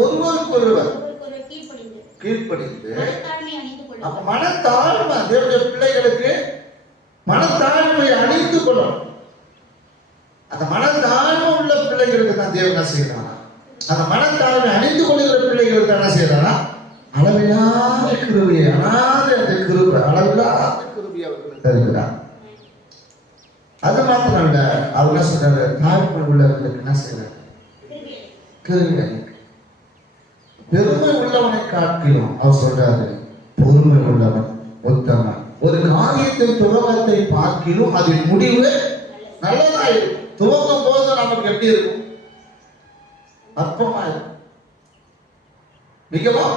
ஒருவருக்கு ஒருவர் கீழ்ப்படிந்து அப்ப மனத்தாழ்மை தேவனுடைய பிள்ளைகளுக்கு மனத்தாழ்மை அணிந்து கொள்ளும். அந்த மனத்தாழ்மை உள்ள பிள்ளைகளுக்கு தான் தேவன் என்ன செய்யறானா, அந்த மனத்தாழ்மை அணிந்து கொள்கிற பிள்ளைகளுக்கு என்ன செய்யறானா, அளவில்லாத கிருபையை அந்த கிருபை அளவில்லாத கிருபையை அவர்களுக்கு தருகிறார். அது மாத்திரம் இல்ல, அவர் என்ன சொல்றாரு, தாழ்மை உள்ளவர்களுக்கு என்ன செய்யறாரு, கிருபை. பெருமை உள்ளவனை காட்டிலும் அவர் சொல்றாரு பொறுமை உள்ளவன் உத்தமன். ஒரு காரியத்தின் துவக்கத்தை பார்க்கிலும் அதன் முடிவு நல்லதாயிருக்கும். துவங்கும் போது நமக்கு எப்படி இருக்கும், அற்பமா இருக்கும், மிகவும்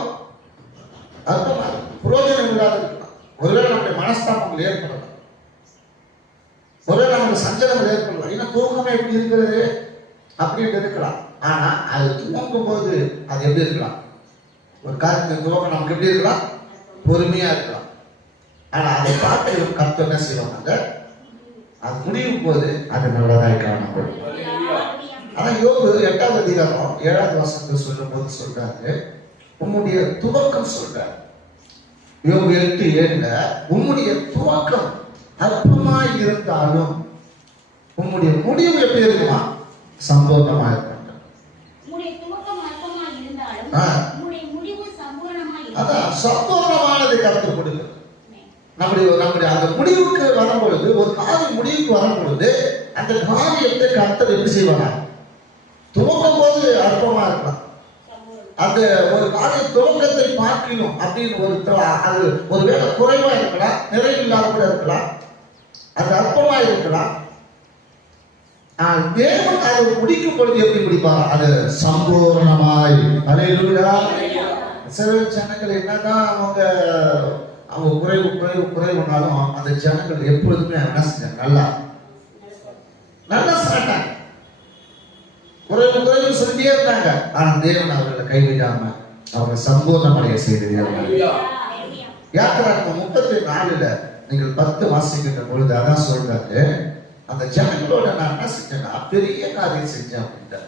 அற்பமா இருக்கும், புரோஜனம் இல்லாத இருக்கலாம். ஒருவேளை நம்முடைய மனஸ்தாபங்கள் ஏற்படலாம், ஒருவேளை நமக்கு சஞ்சலங்கள் ஏற்படலாம். ஏன்னா தூக்கமே எப்படி இருக்கிறது அப்படின்னு இருக்கலாம். ஆனா அது துவங்கும் போது அது எப்படி இருக்கலாம், ஒரு காரியத்தை துவக்கம் நமக்கு எப்படி இருக்கலாம், பொறுமையா இருக்கலாம். ஆனா அதை பார்த்து கர்த்தர் என்ன செய்வாங்க, அது முடியும் போது அது நல்லதாய் காணப்படும். ஆனா யோபு 8வது அதிகாரம் 7வது வசனத்தை சொல்லும் போது சொல்றாரு, உம்முடைய துவக்கம் சொல்றாரு. யோபு 8:7 உம்முடைய துவக்கம் அற்பமாய் இருந்தாலும் உம்முடைய முடிவு எப்படி இருக்குமா, சம்பூர்ணமா இருக்கும். அதான் சம்பூர்ணமானதை கருத்து கொடுக்கிறது. நம்முடைய அந்த முடிவுக்கு வரும்பொழுது, ஒரு காரியம் முடிவுக்கு வரும்பொழுது அந்த காரியத்தை கர்த்தர் எப்படி செய்வாங்க, துவங்கும் போது அற்பமா இருக்கலாம். அந்த ஒரு காரிய துவக்கத்தை பார்க்கணும் அப்படின்னு அது ஒரு வேலை குறைவா இருக்கலாம், நிறைவில்லாத கூட இருக்கலாம், அது அற்பமா இருக்கலாம். தேவன் அதை முடிக்கும் பொழுது எப்படி முடிப்பார், அது சம்பூர்ணமாய். அல்லேலூயா. சில ஜனங்கள் என்னதான் அவங்க குறைவுனாலும் அந்த ஜனங்கள் எப்பொழுதுமே என்ன செஞ்சாங்க, நல்லா சாட்டாங்க, குறைவு சொல்லிட்டே இருந்தாங்க. ஆனா தேவன் அவர்களை கைவிடாம அவரை சம்பூர்ணமடைய செய்திருக்கிறார். யாத்திராகமம் 34 நீங்கள் 10 வாசிக்கின்ற பொழுது அதான் சொல்றாரு, அந்த ஜனங்களோட நான் என்ன செஞ்சேன்னா பெரிய காரியம் செஞ்சேன் அப்படின்ட்டு.